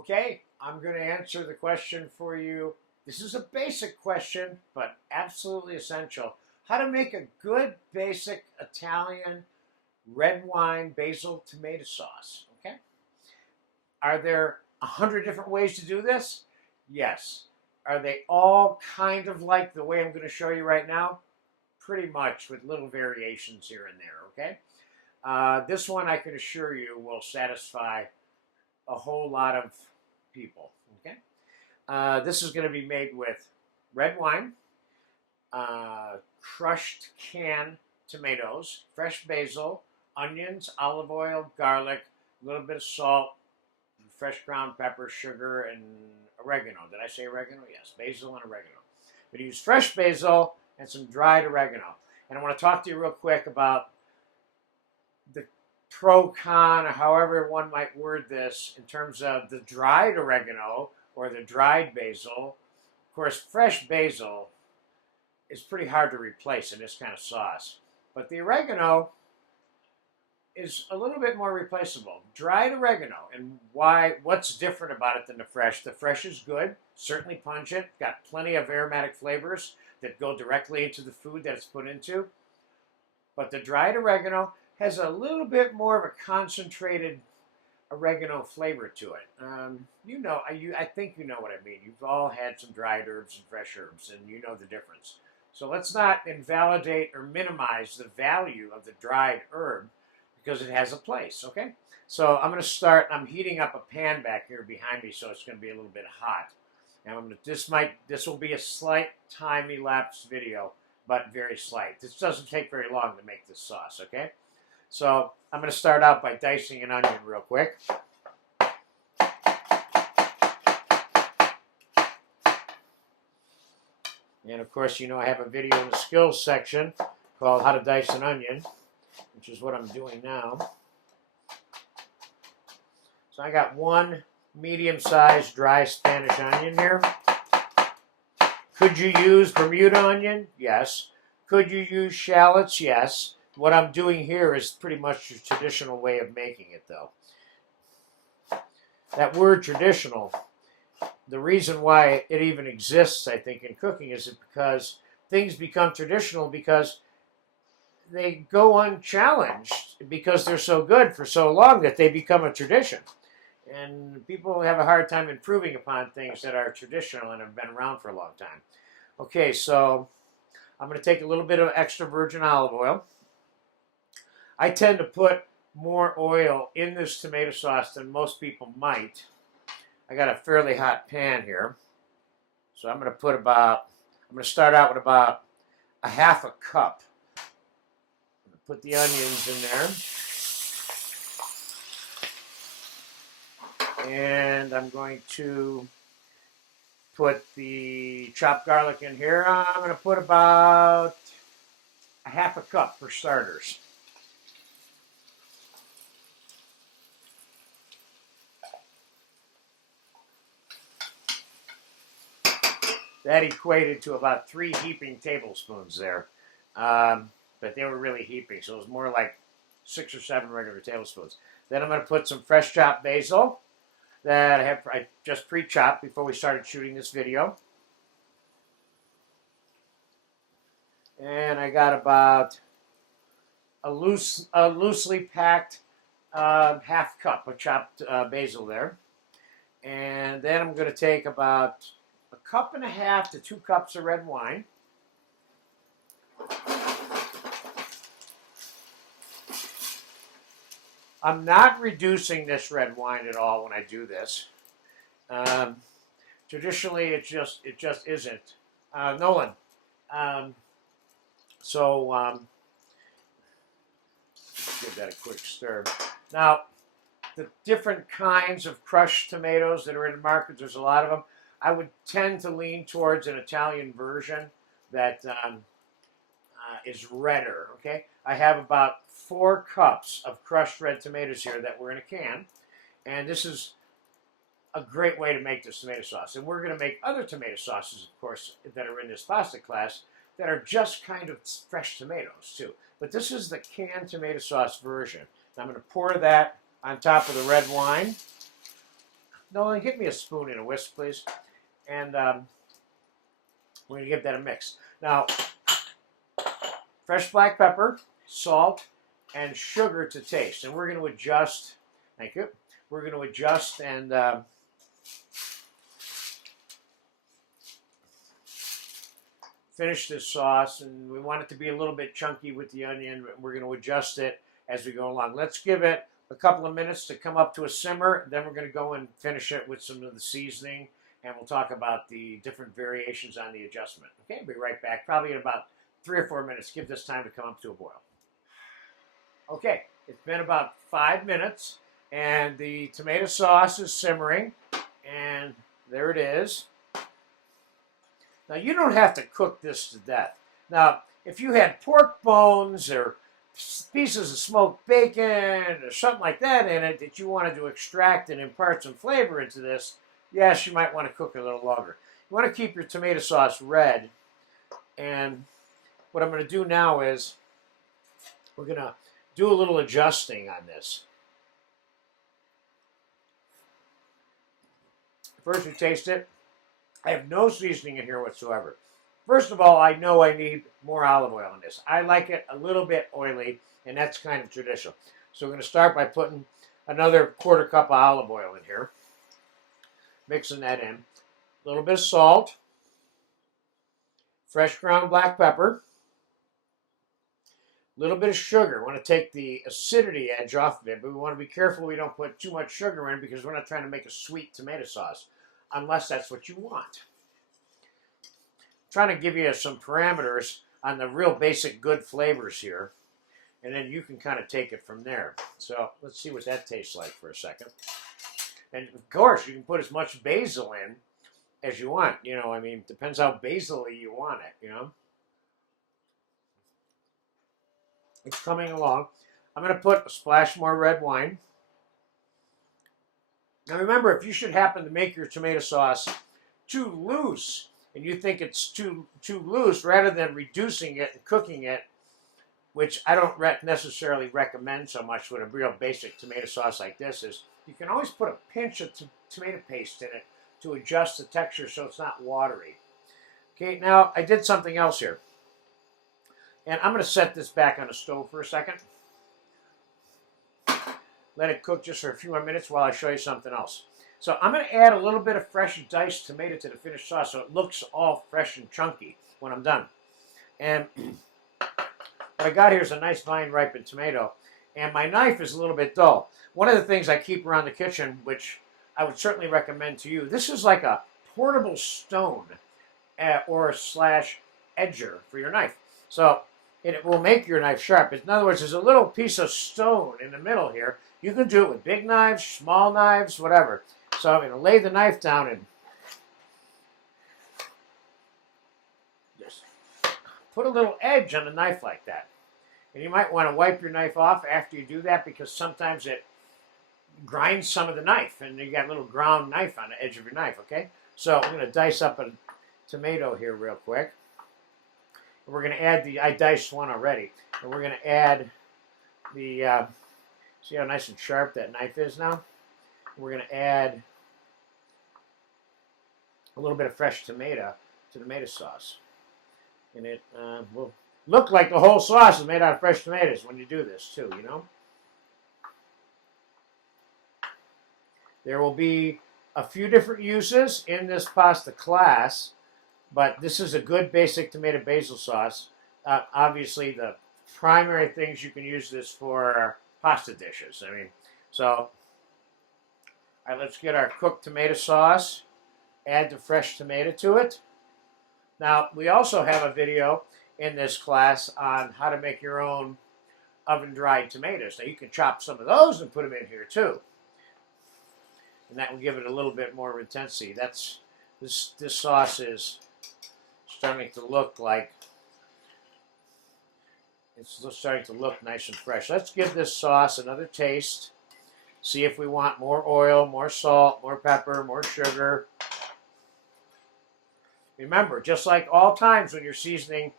Okay, I'm going to answer the question for you. This is a basic question, but absolutely essential. How to make a good basic Italian red wine basil tomato sauce. Okay, are there 100 different ways to do this? Yes. Are they all kind of like the way I'm going to show you right now? Pretty much, with little variations here and there. Okay, this one I can assure you will satisfy a whole lot of people. Okay, this is going to be made with red wine, crushed canned tomatoes, fresh basil, onions, olive oil, garlic, a little bit of salt, fresh ground pepper, sugar, and oregano. Did I say oregano? Yes, basil and oregano. We use fresh basil and some dried oregano. And I want to talk to you real quick about the pro-con, or however one might word this, in terms of the dried oregano or the dried basil. Of course, fresh basil is pretty hard to replace in this kind of sauce. But the oregano is a little bit more replaceable. Dried oregano, and what's different about it than the fresh? The fresh is good, certainly pungent, got plenty of aromatic flavors that go directly into the food that it's put into. But the dried oregano has a little bit more of a concentrated oregano flavor to it. I think you know what I mean. You've all had some dried herbs and fresh herbs, and you know the difference. So let's not invalidate or minimize the value of the dried herb, because it has a place, okay? So I'm going to start. I'm heating up a pan back here behind me, so it's going to be a little bit hot. And this will be a slight time elapsed video, but very slight. This doesn't take very long to make this sauce, okay? So I'm going to start out by dicing an onion real quick. And of course, you know I have a video in the skills section called How to Dice an Onion, which is what I'm doing now. So I got one medium-sized dry Spanish onion here. Could you use Bermuda onion? Yes. Could you use shallots? Yes. What I'm doing here is pretty much the traditional way of making it, though. That word traditional, the reason why it even exists, I think, in cooking is because things become traditional because they go unchallenged because they're so good for so long that they become a tradition. And people have a hard time improving upon things that are traditional and have been around for a long time. Okay, so I'm going to take a little bit of extra virgin olive oil. I tend to put more oil in this tomato sauce than most people might. I got a fairly hot pan here. So I'm going to start out with about a half a cup. Put the onions in there. And I'm going to put the chopped garlic in here. I'm going to put about a half a cup for starters. That equated to about 3 heaping tablespoons there. But they were really heaping, so it was more like 6 or 7 regular tablespoons. Then I'm going to put some fresh chopped basil that I just pre-chopped before we started shooting this video. And I got about a loosely packed half cup of chopped basil there. And then I'm going to take about 1.5 cups to 2 cups of red wine. I'm not reducing this red wine at all when I do this. Traditionally, it just isn't. Nolan. Give that a quick stir. Now, the different kinds of crushed tomatoes that are in the market, there's a lot of them. I would tend to lean towards an Italian version that is redder, okay? I have about 4 cups of crushed red tomatoes here that were in a can, and this is a great way to make this tomato sauce. And we're going to make other tomato sauces, of course, that are in this pasta class that are just kind of fresh tomatoes, too. But this is the canned tomato sauce version. And I'm going to pour that on top of the red wine. Nolan, give me a spoon and a whisk, please. And we're going to give that a mix. Now, fresh black pepper, salt, and sugar to taste. And we're going to adjust. Thank you. We're going to adjust and finish this sauce. And we want it to be a little bit chunky with the onion. We're going to adjust it as we go along. Let's give it a couple of minutes to come up to a simmer. Then we're going to go and finish it with some of the seasoning. And we'll talk about the different variations on the adjustment. Okay, be right back. Probably in about 3 or 4 minutes. Give this time to come up to a boil. Okay, it's been about 5 minutes, and the tomato sauce is simmering, and there it is. Now, you don't have to cook this to death. Now, if you had pork bones or pieces of smoked bacon or something like that in it that you wanted to extract and impart some flavor into this, yes, you might want to cook a little longer. You want to keep your tomato sauce red, and what I'm going to do now is we're going to do a little adjusting on this. First, we taste it. I have no seasoning in here whatsoever. First of all, I know I need more olive oil in this. I like it a little bit oily, and that's kind of traditional. So we're going to start by putting another 1/4 cup of olive oil in here. Mixing that in. A little bit of salt. Fresh ground black pepper. A little bit of sugar. We want to take the acidity edge off of it, but we want to be careful we don't put too much sugar in because we're not trying to make a sweet tomato sauce, unless that's what you want. I'm trying to give you some parameters on the real basic good flavors here, and then you can kind of take it from there. So let's see what that tastes like for a second. And of course, you can put as much basil in as you want. You know, I mean, depends how basil-y you want it, you know. It's coming along. I'm going to put a splash more red wine. Now remember, if you should happen to make your tomato sauce too loose, and you think it's too loose, rather than reducing it and cooking it, which I don't necessarily recommend so much with a real basic tomato sauce like this, is you can always put a pinch of tomato paste in it to adjust the texture so it's not watery. Okay, now I did something else here. And I'm going to set this back on the stove for a second. Let it cook just for a few more minutes while I show you something else. So I'm going to add a little bit of fresh diced tomato to the finished sauce so it looks all fresh and chunky when I'm done. And what I got here is a nice vine-ripened tomato. And my knife is a little bit dull. One of the things I keep around the kitchen, which I would certainly recommend to you, this is like a portable stone or slash edger for your knife. So it will make your knife sharp. In other words, there's a little piece of stone in the middle here. You can do it with big knives, small knives, whatever. So I'm going to lay the knife down and just put a little edge on the knife like that. And you might want to wipe your knife off after you do that because sometimes it grinds some of the knife and you got a little ground knife on the edge of your knife, okay? So I'm going to dice up a tomato here real quick. We're going to add I diced one already, and we're going to add the, see how nice and sharp that knife is now? We're going to add a little bit of fresh tomato to the tomato sauce. And it will look like the whole sauce is made out of fresh tomatoes when you do this too, you know? There will be a few different uses in this pasta class, but this is a good basic tomato basil sauce. Obviously, the primary things you can use this for are pasta dishes. I mean, so, all right, let's get our cooked tomato sauce. Add the fresh tomato to it. Now, we also have a video in this class on how to make your own oven-dried tomatoes. Now, you can chop some of those and put them in here, too. And that will give it a little bit more intensity. This sauce is starting to look like, it's starting to look nice and fresh. Let's give this sauce another taste. See if we want more oil, more salt, more pepper, more sugar. Remember, just like all times when you're seasoning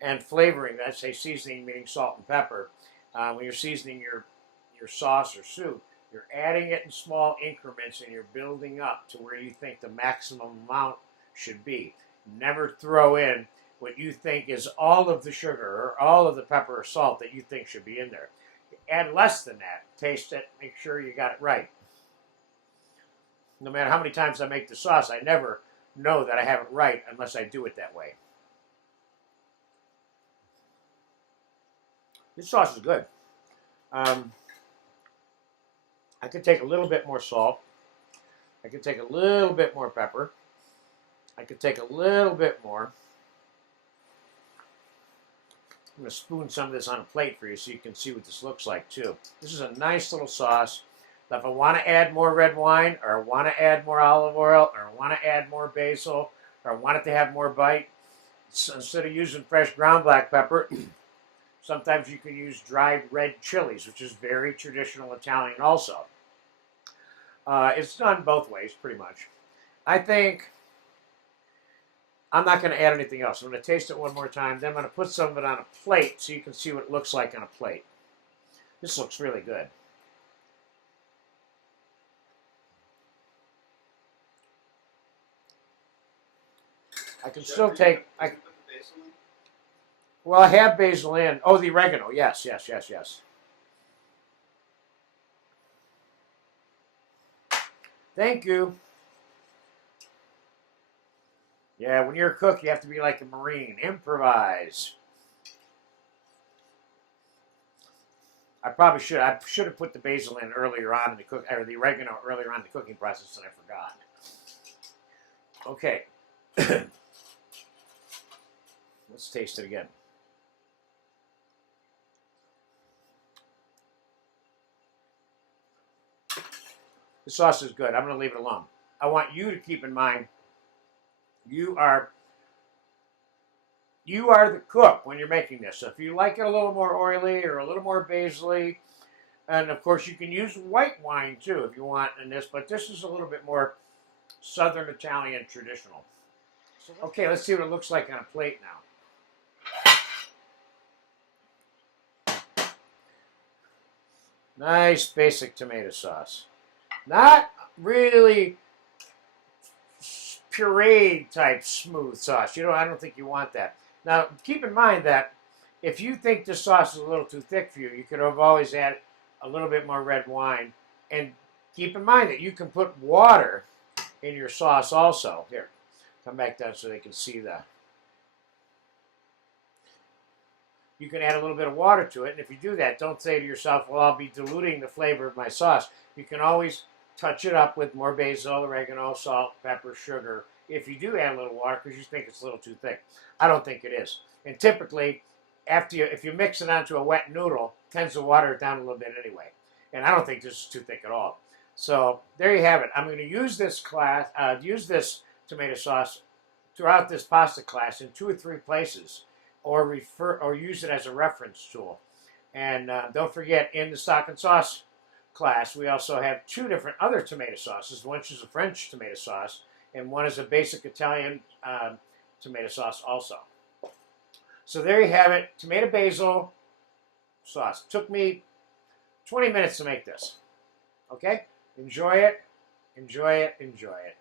and flavoring, I say seasoning meaning salt and pepper, when you're seasoning your sauce or soup, You're adding it in small increments and you're building up to where you think the maximum amount should be. Never throw in what you think is all of the sugar or all of the pepper or salt that you think should be in there. Add less than that. Taste it. Make sure you got it right. No matter how many times I make the sauce, I never know that I have it right unless I do it that way. This sauce is good. I could take a little bit more salt. I could take a little bit more pepper. I could take a little bit more. I'm going to spoon some of this on a plate for you so you can see what this looks like too. This is a nice little sauce. Now, if I want to add more red wine, or I want to add more olive oil, or I want to add more basil, or I want it to have more bite, so instead of using fresh ground black pepper, sometimes you can use dried red chilies, which is very traditional Italian also. It's done both ways, pretty much. I think I'm not going to add anything else. I'm going to taste it one more time. Then I'm going to put some of it on a plate so you can see what it looks like on a plate. This looks really good. I can still take... Well, I have basil in. Oh, the oregano. Yes, yes, yes, yes. Thank you. Yeah, when you're a cook, you have to be like a Marine. Improvise. I probably should. I should have put the basil in earlier on in the cook, or the oregano earlier on in the cooking process, and I forgot. Okay. Let's taste it again. The sauce is good. I'm going to leave it alone. I want you to keep in mind, you are the cook when you're making this. So if you like it a little more oily or a little more basil-y, and of course you can use white wine too if you want in this, but this is a little bit more Southern Italian traditional. Okay, let's see what it looks like on a plate now. Nice basic tomato sauce. Not really puree type smooth sauce. You know, I don't think you want that. Now, keep in mind that if you think this sauce is a little too thick for you, you could have always added a little bit more red wine. And keep in mind that you can put water in your sauce also. Here, come back down so they can see that. You can add a little bit of water to it, and if you do that, don't say to yourself, well, I'll be diluting the flavor of my sauce. You can always touch it up with more basil, oregano, salt, pepper, sugar, if you do add a little water because you think it's a little too thick. I don't think it is. And typically, if you mix it onto a wet noodle, it tends to water it down a little bit anyway. And I don't think this is too thick at all. So there you have it. I'm going to use this tomato sauce throughout this pasta class in 2 or 3 places, or use it as a reference tool. And don't forget, in the stock and sauce class, we also have 2 different other tomato sauces. One is a French tomato sauce, and one is a basic Italian tomato sauce also. So there you have it, tomato basil sauce. Took me 20 minutes to make this. Okay? Enjoy it, enjoy it, enjoy it.